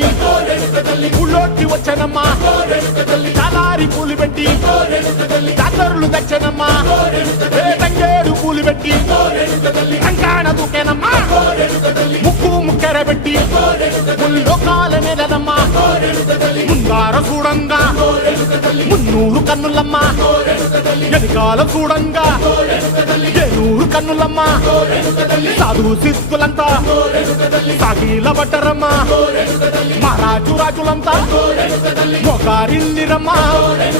పెట్టి ఊళ్ళోకి వచ్చానమ్మా చాలారి పూలు పెట్టి జాతరులు తెచ్చానమ్మా తంగేడు పూలు పెట్టి కంకాణ దూకేనమ్మా ముక్కు ముక్కెర పెట్టి ముల్లోకాల నెలనమ్మా ముందార చూడంగా మున్నూరు కన్నులమ్మా ఎనకాల చూడంగా ఏనూరు కన్నులమ్మా సాధువు సిద్ధులంతా సాగిల బట్టరమ్మా మహారాజు రాజులంతా మొగారిల్లిరమ్మా